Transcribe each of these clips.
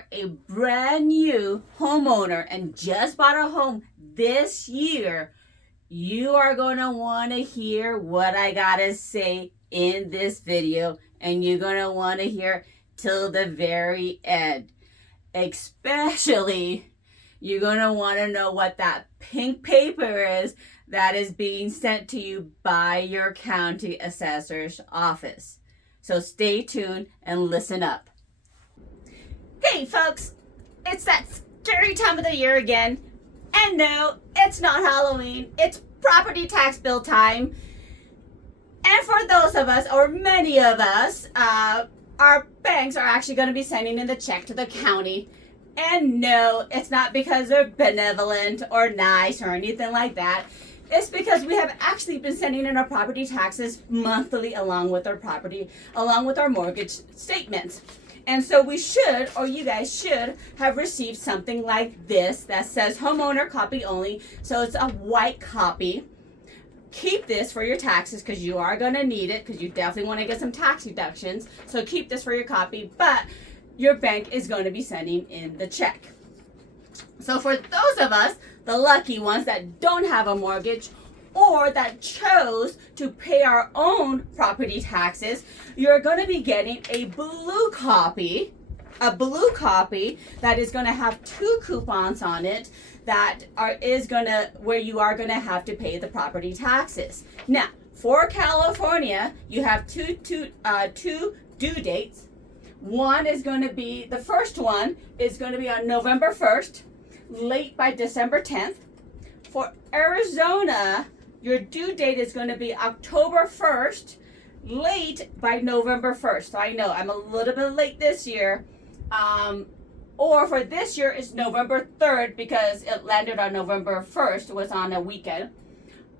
are a brand new homeowner and just bought a home this year, you are going to want to hear what I got to say in this video, and you're going to want to hear till the very end. Especially, you're going to want to know what that pink paper is that is being sent to you by your county assessor's office. So stay tuned and listen up. Hey folks, it's that scary time of the year again. And no, it's not Halloween, it's property tax bill time. And for those of us, or many of us, our banks are actually going to be sending in the check to the county. And no, it's not because they're benevolent or nice or anything like that. It's because we have actually been sending in our property taxes monthly along with our mortgage statements. And so we should, or you guys should, have received something like this that says homeowner copy only. So it's a white copy. Keep this for your taxes because you are going to need it, because you definitely want to get some tax deductions. So keep this for your copy, but your bank is going to be sending in the check. So for those of us, the lucky ones that don't have a mortgage or that chose to pay our own property taxes, you're going to be getting a blue copy that is going to have 2 coupons on it where you are going to have to pay the property taxes. Now, for California, you have two due dates. The first one is going to be on November 1st, late by December 10th. For Arizona, your due date is going to be October 1st, late by November 1st. So I know I'm a little bit late this year. Or for this year, it's November 3rd because it landed on November 1st. It was on a weekend.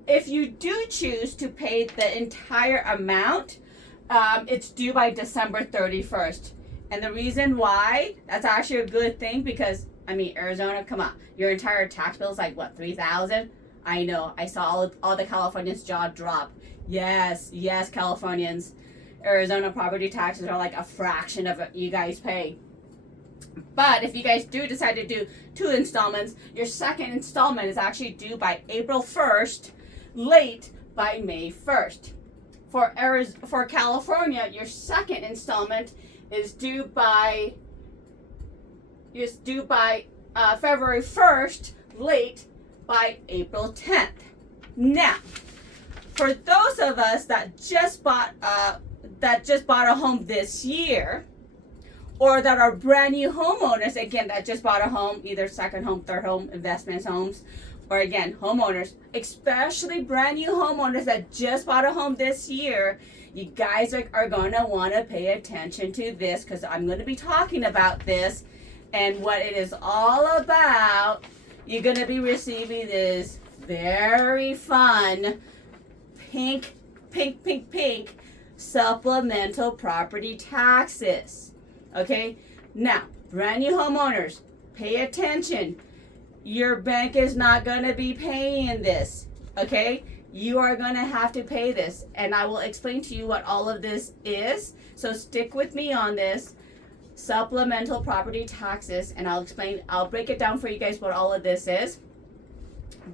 If you do choose to pay the entire amount, it's due by December 31st. And the reason why, that's actually a good thing because, Arizona, come on. Your entire tax bill is like, what, $3,000? I know. I saw all the Californians' jaw drop. Yes, Californians. Arizona property taxes are like a fraction of what you guys pay. But if you guys do decide to do 2 installments, your second installment is actually due by April 1st, late by May 1st. For California, your second installment is due by February 1st, late by April 10th. Now, for those of us that just bought a home this year, or that are brand new homeowners, again, that just bought a home, either second home, third home, investment homes, or again, homeowners, especially brand new homeowners that just bought a home this year, you guys are going to want to pay attention to this because I'm going to be talking about this and what it is all about. You're going to be receiving this very fun pink supplemental property taxes. Okay, now, brand new homeowners, pay attention. Your bank is not going to be paying this, okay? You are going to have to pay this, and I will explain to you what all of this is. So stick with me on this supplemental property taxes, and I'll break it down for you guys what all of this is.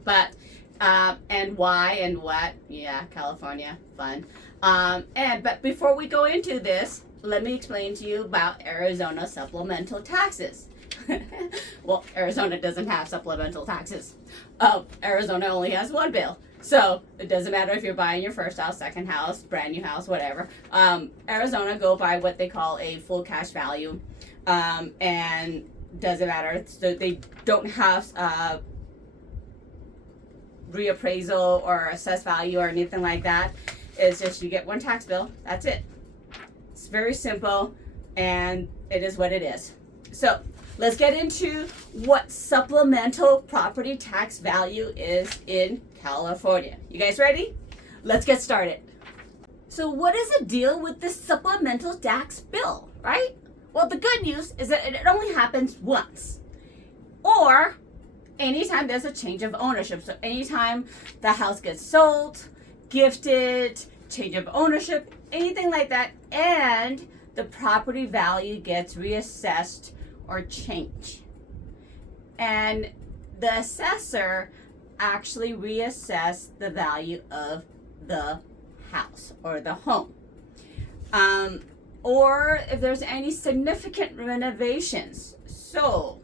But, and why and what, yeah, California, fun. But before we go into this, let me explain to you about Arizona supplemental taxes. Well, Arizona doesn't have supplemental taxes. Arizona only has one bill. So it doesn't matter if you're buying your first house, second house, brand new house, whatever. Arizona go by what they call a full cash value. And doesn't matter. So they don't have reappraisal or assessed value or anything like that. It's just you get one tax bill. That's it. It's very simple, and it is what it is. So let's get into what supplemental property tax value is in California. You guys ready? Let's get started. So what is the deal with this supplemental tax bill, right? Well, the good news is that it only happens once, or anytime there's a change of ownership. So anytime the house gets sold, gifted, change of ownership, anything like that, and the property value gets reassessed or change. And the assessor actually reassess the value of the house or the home. Or if there's any significant renovations. So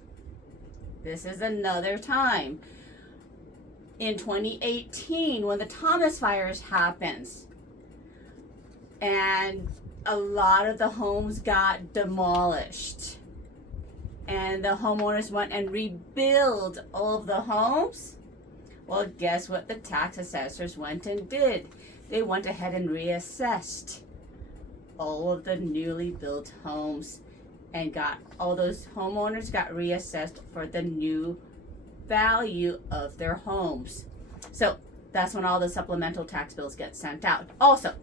this is another time. In 2018, when the Thomas fires happens, and a lot of the homes got demolished, and the homeowners went and rebuilt all of the homes. Well, guess what the tax assessors went and did? They went ahead and reassessed all of the newly built homes, and got all those homeowners got reassessed for the new value of their homes. So that's when all the supplemental tax bills get sent out. Also,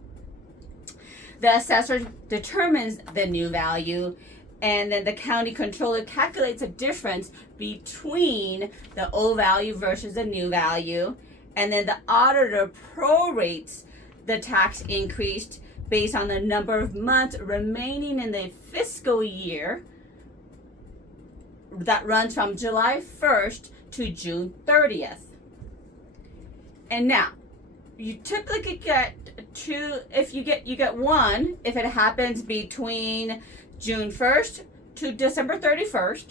the assessor determines the new value, and then the county controller calculates a difference between the old value versus the new value, and then the auditor prorates the tax increase based on the number of months remaining in the fiscal year that runs from July 1st to June 30th. And now, you typically get two, you get one if it happens between June 1st to December 31st,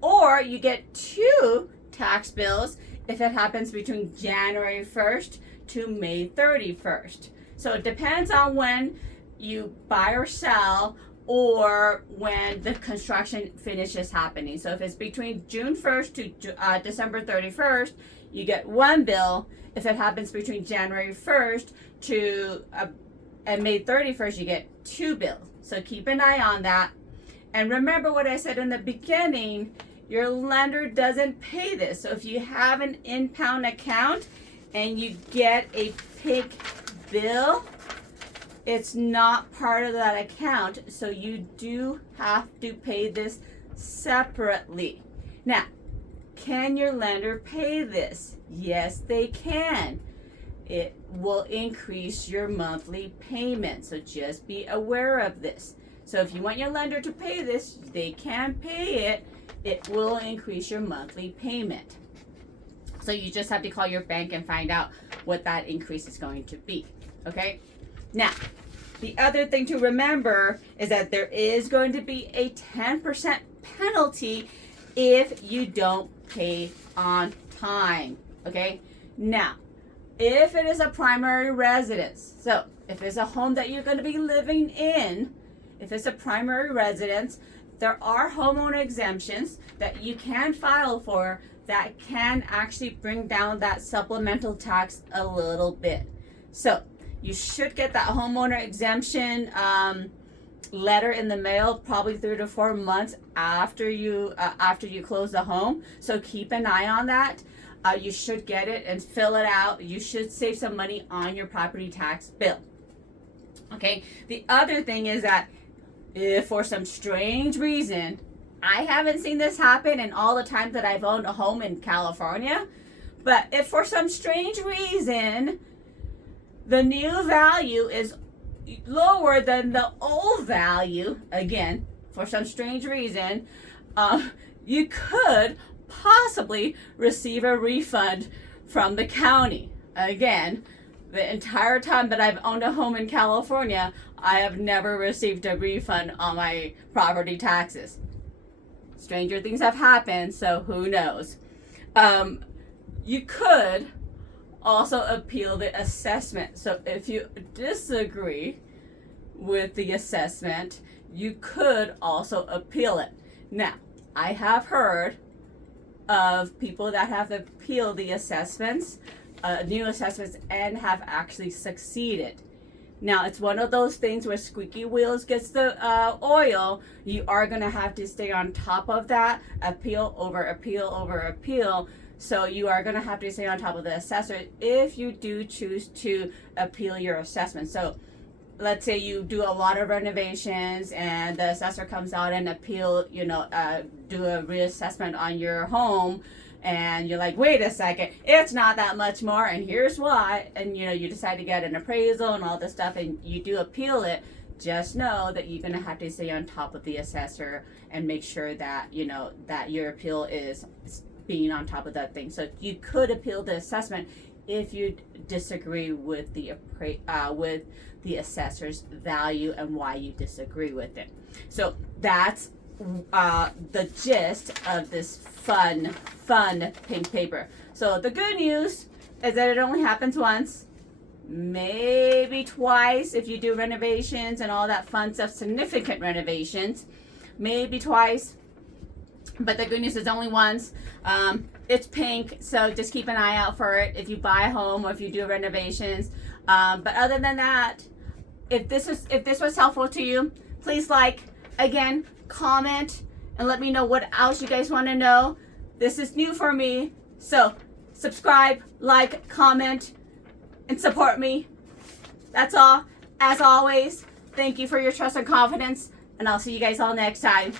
or you get two tax bills if it happens between January 1st to May 31st. So it depends on when you buy or sell, or when the construction finishes happening. So if it's between June 1st to December 31st, you get one bill. If it happens between January 1st to and May 31st, you get two bills. So keep an eye on that. And remember what I said in the beginning, your lender doesn't pay this. So if you have an in-pound account and you get a pink bill, it's not part of that account, so you do have to pay this separately. Now, can your lender pay this? Yes, they can. It will increase your monthly payment, so just be aware of this. So if you want your lender to pay this, they can pay it. It will increase your monthly payment. So you just have to call your bank and find out what that increase is going to be. Okay? Now, the other thing to remember is that there is going to be a 10% penalty if you don't pay on time. Okay? Now, if it is a primary residence, so if it's a home that you're going to be living in, if it's a primary residence, there are homeowner exemptions that you can file for that can actually bring down that supplemental tax a little bit. So you should get that homeowner exemption letter in the mail probably 3 to 4 months after you close the home. So keep an eye on that. You should get it and fill it out. You should save some money on your property tax bill. Okay. The other thing is that if for some strange reason, I haven't seen this happen in all the times that I've owned a home in California, but if for some strange reason the new value is lower than the old value, again, for some strange reason, you could possibly receive a refund from the county. Again, the entire time that I've owned a home in California, I have never received a refund on my property taxes. Stranger things have happened, so who knows? You could also appeal the assessment. So if you disagree with the assessment, you could also appeal it. Now, I have heard of people that have appealed the assessments, new assessments, and have actually succeeded. Now, it's one of those things where squeaky wheels gets the oil. You are going to have to stay on top of that, appeal over appeal over appeal. So you are going to have to stay on top of the assessor if you do choose to appeal your assessment. So let's say you do a lot of renovations and the assessor comes out and appeal, do a reassessment on your home, and you're like, wait a second, it's not that much more, and here's why, and you decide to get an appraisal and all this stuff, and you do appeal it, just know that you're going to have to stay on top of the assessor and make sure that, you know, that your appeal is being on top of that thing. So you could appeal the assessment if you disagree with the assessor's value and why you disagree with it. So that's the gist of this fun pink paper. So the good news is that it only happens once, maybe twice if you do renovations and all that fun stuff, significant renovations, maybe twice. But the good news is only once. It's pink, so just keep an eye out for it if you buy a home or if you do renovations. But other than that, if this was helpful to you, please like, again, comment, and let me know what else you guys want to know. This is new for me, so subscribe, like, comment, and support me. That's all. As always, thank you for your trust and confidence, and I'll see you guys all next time.